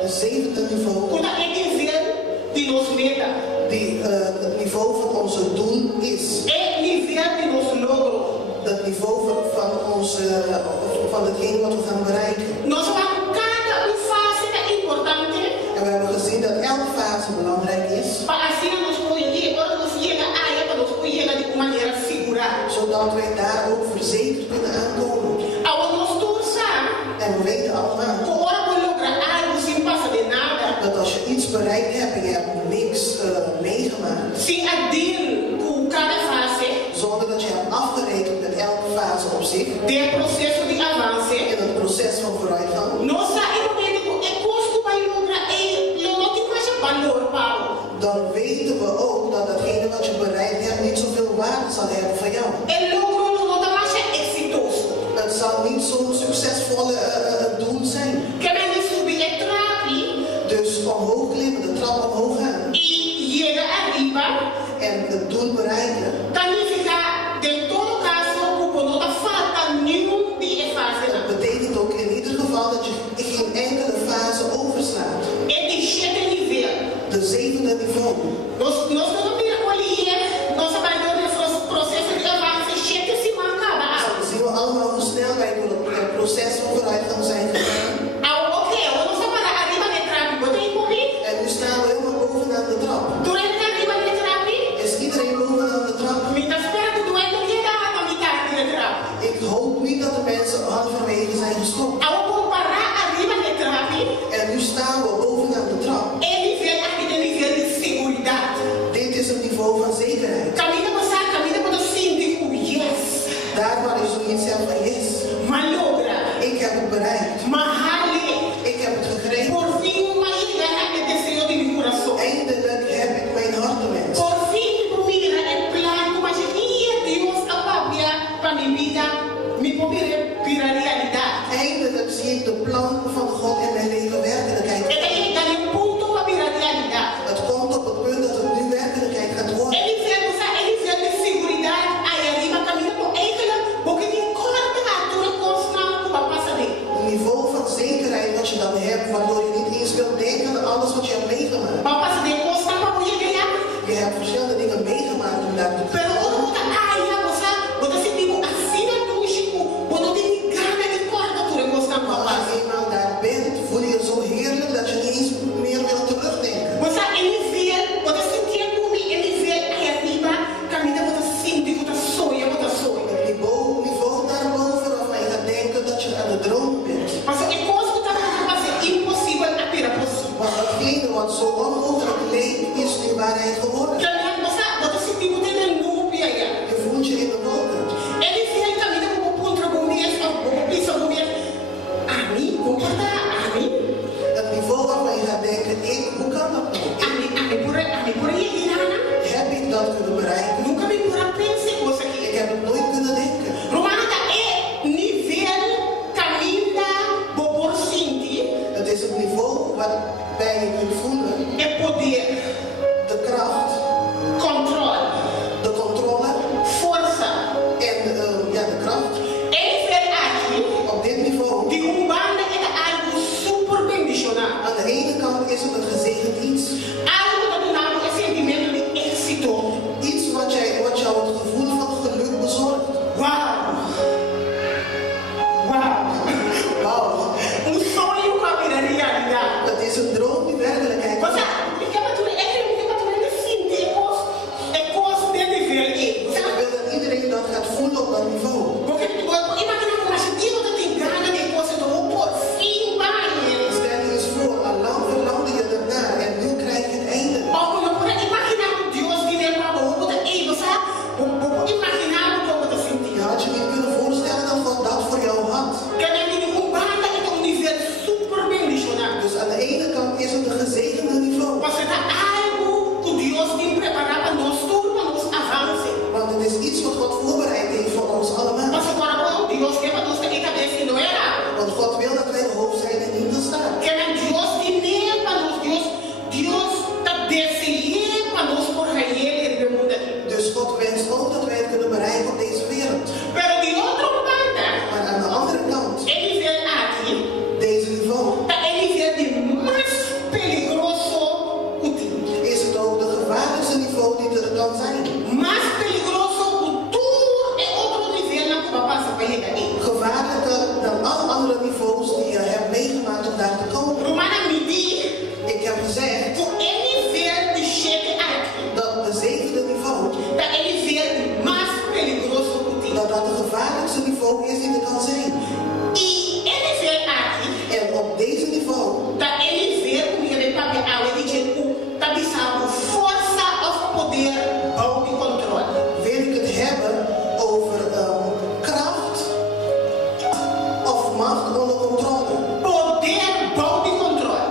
De zevende niveau. Die het niveau van onze doel is. Dat niveau van hetgeen wat we gaan bereiken. En we hebben gezien dat elke fase belangrijk is. Zodat wij daar ook verzekerd kunnen aankomen. En we weten allemaal dat als je iets bereikt hebt en je hebt niks meegemaakt, zonder dat je hebt afgerekend met elke fase op zich, in het proces van vooruitgang, dan weten we ook dat datgene wat je bereikt hebt niet zoveel waarde zal hebben voor jou. Het zal niet zo'n succesvolle doel zijn. Dus omhoog klimmen, de trap omhoog gaan. En het doel bereiken. Dat betekent ook in ieder geval dat je geen enkele fase overslaat. De zevende niveau. Dan zien we allemaal hoe snel wij door het proces van vooruitgang zijn gegaan. En nu staan we helemaal bovenaan de trap. Is iedereen bovenaan de trap? Ik hoop niet dat de mensen halverwege zijn gestopt. En nu staan we bovenaan de trap. Dit is een niveau van zekerheid. Daar waar je zoiets zegt van yes. Ik heb het bereikt. Ik heb het gegrepen. Eindelijk heb ik mijn hartenwens. Eindelijk zie ik de plan van God in mijn leven werkelijkheid. Het komt op het punt dat het nu werkelijkheid gaat worden. Een niveau van zekerheid wat je dan hebt, waardoor je niet eens wilt denken aan alles wat je hebt meegemaakt. Je hebt verschillende dingen meegemaakt om daar te komen. Maar als je eenmaal daar bent, laagste niveau is die er kan zijn. E ele vê aqui, En op deze niveau, tá, ele vê como ele tá bem, ele diz tá bisando força of poder bom de controle. wil ik het hebben over kracht of macht onder controle. Poder bom de controle.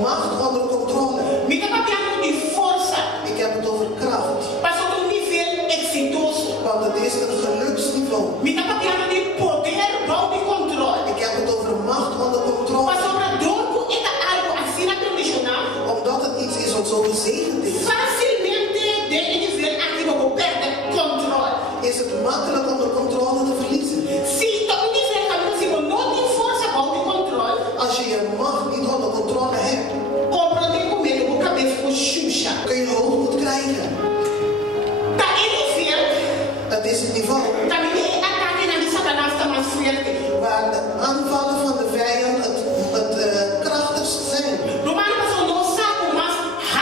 Macht onder controle. Me tá batendo de força, Ik heb het over kracht, passou do nível exitoso. want het is een geluksniveau. Me tá batendo de poder bom de controle. Ik heb het over macht onder controle, Passou para dorco e tá algo assim na condicional. omdat het iets is wat zo gezegend is. Facilmente de nível aqui no perde controle. Is het makkelijk om de controle te verliezen. Se tá um nível que você não tem força bom de controle, Als je je macht niet onder controle hebt, compreende comigo o cabeça com Xuxa. kun je hoogmoed krijgen. Tá ele vê, Het is het niveau também é ataque na Satanás tá mais forte. waar de aanvallen van de vijand het krachtigst zijn. No mais passou não sabe mais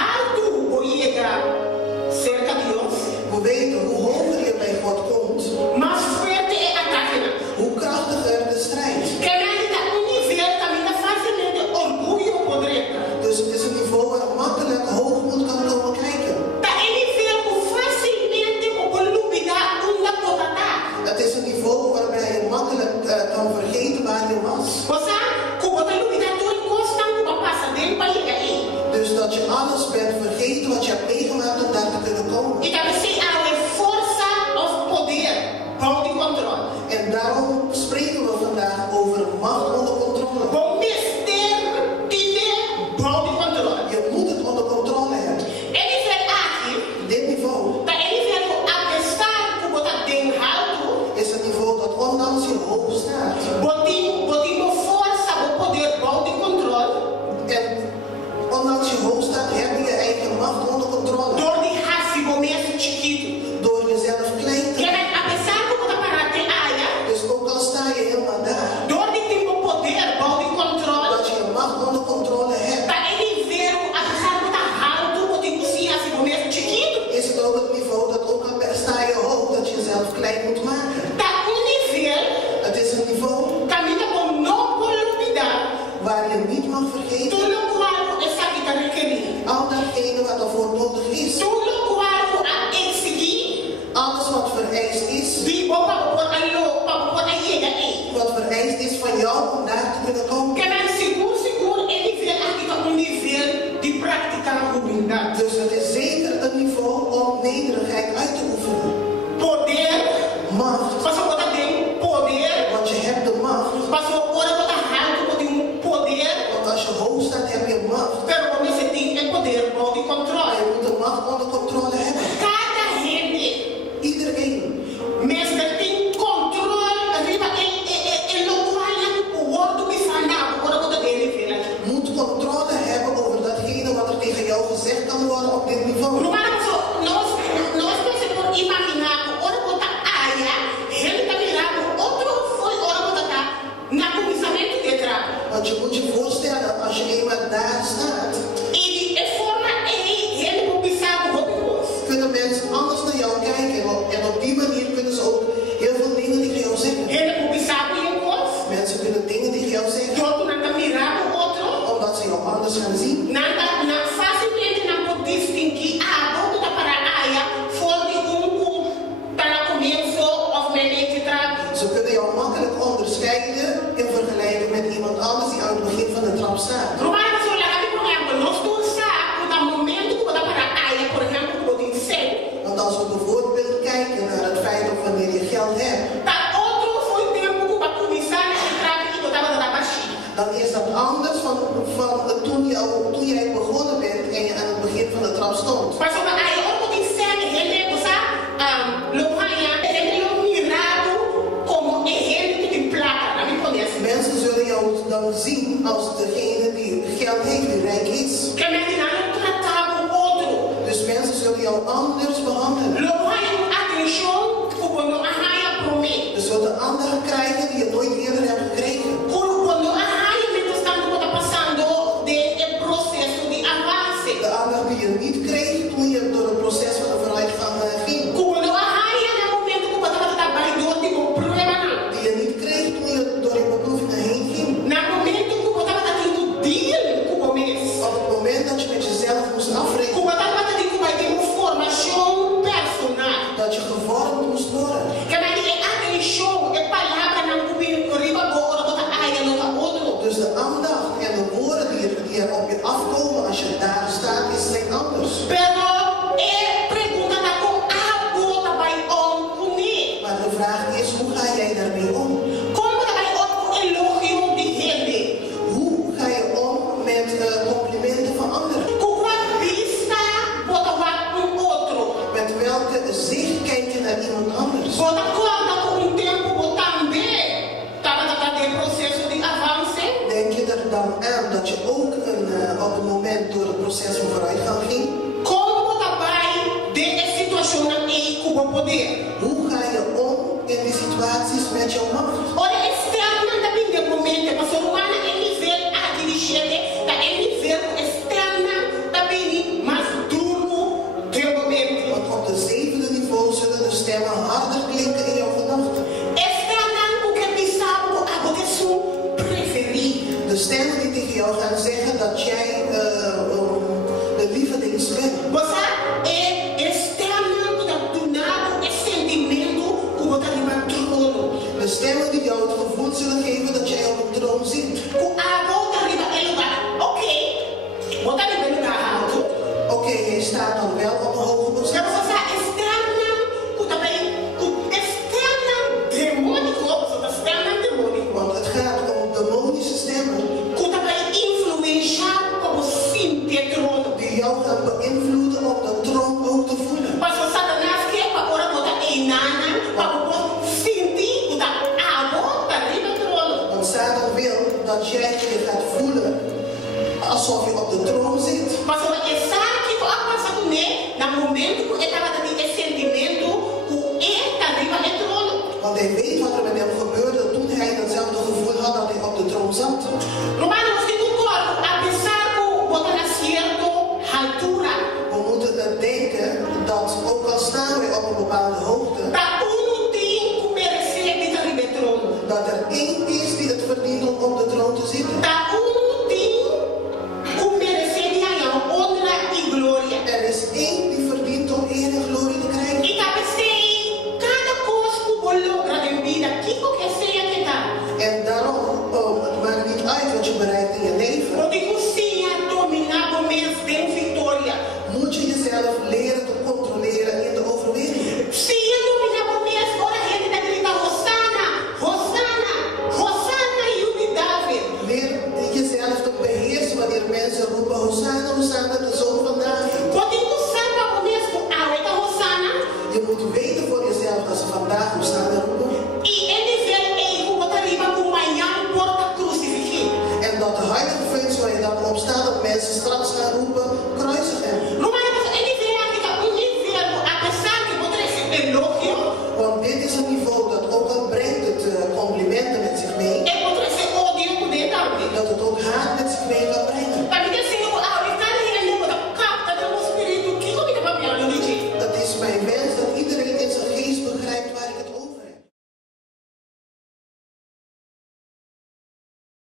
alto o chega cerca de Deus. We weten hoe hoger je bij God komt, Mais forte é ataque. hoe krachtiger de strijd. Que mais tá um nível também tá facilmente orgulho poder. Dus het is een niveau waar makkelijk hoogmoed kan komen kijken. Tá ele vê o facilmente o lubida uma potata. Het is een niveau waarbij je makkelijk kan vergeten waar je was. Você, como tá lubida tudo constante para passar dentro para chegar aí. Dus dat je alles bent vergeten wat je hebt meegemaakt om daar te kunnen komen. E também se há força of poder, bom de controle. En daarom spreken we vandaag over macht onder controle. Bom mistério, bom de controle. Je moet het onder controle hebben. Ele vê aqui, Dit niveau tá ele vê apesar como tá bem alto, is het niveau dat ondanks je hoog staat. botinho força, o poder bom de controle. En ondanks je hoog staat, heb je je eigen macht onder controle. Dor de raça, começo chiquito. Door jezelf klein te Que maken. apesar como tá parado de área, Dus ook al sta je helemaal daar, dor de tempo poder bom de controle. dat je je macht onder controle hebt, Tá ele vê apesar como tá alto, botinho sim, assim começo chiquito. is het ook het niveau dat ook al sta je hoog, dat je jezelf klein moet maken. Tá um nível, Het is een niveau caminha com não columidade. waar je niet mag vergeten Tudo qual essa que tá requerido. al datgene wat ervoor nodig is. Tudo qual a exigir, Alles wat vereist is, de boca por alô, para chegar aí. wat vereist is van jou om daar te kunnen komen. Que mais seguro, ele vê aqui tá um nível de praticar humildade. Dus het is zeker een niveau om nederigheid uit te oefenen. Poder, Macht, passou a botar dentro, poder, want je hebt de macht. passou a botar alto, botar poder, Want als je hoog staat, heb je macht. pero quando você tem é poder bom de Maar controle. je moet de macht onder controle hebben. Cada gente, Iedereen. mestre, tem controle, arriba, ele não vai o outro que fala, agora quando ele vê aqui. Moet controle hebben over datgene wat er tegen jou gezegd kan worden op dit niveau. Romano, nós precisamos imaginar, ora quando área, ele está mirando, outro foi, ora quando está na comissamento de trabalho. Want je moet je voorstellen, als je eenmaal daar staat, E de forma ele mobilizado robôs. kunnen mensen anders naar jou kijken. En op die manier kunnen ze ook heel veel dingen tegen jou zeggen. Ele mobilizado em voz. Mensen kunnen dingen tegen jou zeggen, Todo nada mirando o outro. omdat ze jou anders gaan zien. Nada, facilmente não pode distinguir a boca para a área foi de para começo of mente trabalho. Ze kunnen jou makkelijk onderscheiden in vergelijking met iemand anders die aan het begin van de trap staat. Romano, se olhar aqui, por exemplo, nós todos sabemos, no momento que você para a área, por exemplo, que você incêndio, Want als we bijvoorbeeld kijken naar het feit of wanneer je geld hebt, tá outro foi tempo que você começar a entrar e você estava na baixinha. dan is dat anders van toen jij begonnen bent en je aan het begin van de trap stond. Mas sobre a área, você incêndio, ele você lohanha, ele não mirado como ele que tem placa, não me conhece. Mensen zullen jou dan zien als degene die geld heeft, die rijk is. Que me não tratava o outro. Dus mensen zullen jou anders behandelen. Lohanha, atenção, quando a raia promete. Dus wat de anderen krijgen die je nooit eerder hebt gekregen. Quando a raia me está passando de processo de avance. De aandacht die je niet kreeg toen je door het proces van de vooruitgang ging. Quando a raia no momento que você está trabalhando, tipo problema não. macht. Ora externa também de momento, mas romana é nível a dirigente, da é nível externa também mais duro de momento. Want op de zevende niveau zullen de stemmen harder klinken in jouw gedachten. Externa o que pensava a votação preferida. De stemmen die tegen jou gaan zeggen dat jij de lievelings bent. Você é externa do nada, é sentimento que você está trono. De stemmen die jou het gevoel zullen geven dat jij op een troon zit. A volta arriba é lugar, ok. Volta arriba é lugar alto. Oké, jij staat dan wel op een hoge Já positie. você externa, que também externa demônico, você externa demônico. Want het gaat om demonische stemmen Que também influenciar como sim de trono. die jou gaan beïnvloeden om de troon ook te voelen. Mas o Satanás quer para ora botar em nana, para sentir que tá a volta arriba do trono. Want Satan wil dat jij je gaat voelen alsof je op de troon zit. Mas ora é sabe que vai passar com ele, no momento que ele estava tendo esse sentimento, que ele está arriba do trono. Want hij weet wat er met hem gebeurde toen hij datzelfde gevoel had dat hij op de troon zat. Romanos 5:4, apesar que botar na certa altura, We moeten denken dat ook al staan wij op een bepaalde hoogte, da tem que merecer de estar arriba do trono. dat er één is die het verdient om op de troon te zitten. Da tem que merecer de ganhar honra e glória. Er is één die verdient om eer en glorie te krijgen. E cabeceei cada coisa que o logra de vida, que qualquer seja que tá. En daarom, het maakt niet uit wat je bereikt in je leven, Porque cozinha dominar o mês de vitória. moet je jezelf leren te controleren in de overwinning. Se eu dominar o mês, ora a gente tá gritando Hosanna, Hosanna, Hosanna e o David. Leer jezelf te beheersen wanneer mensen roepen, Hosanna, Hosanna, de zoon van David. Porque tu sabe o mês com a outra Hosanna. Je moet weten voor jezelf dat ze vandaag Hosanna roepen. E ele vê ele como tá arriba com manhã porta crucifixion. En dat de heilige functie waar je dan op staat, dat mensen straks gaan roepen, kruisig hem. Romanos, ele vê a vida um nível, apesar que poderia ser elogio, Want dit is een niveau dat ook al brengt het complimenten met zich mee, ele poderia ser odio por dentro. dat het ook haat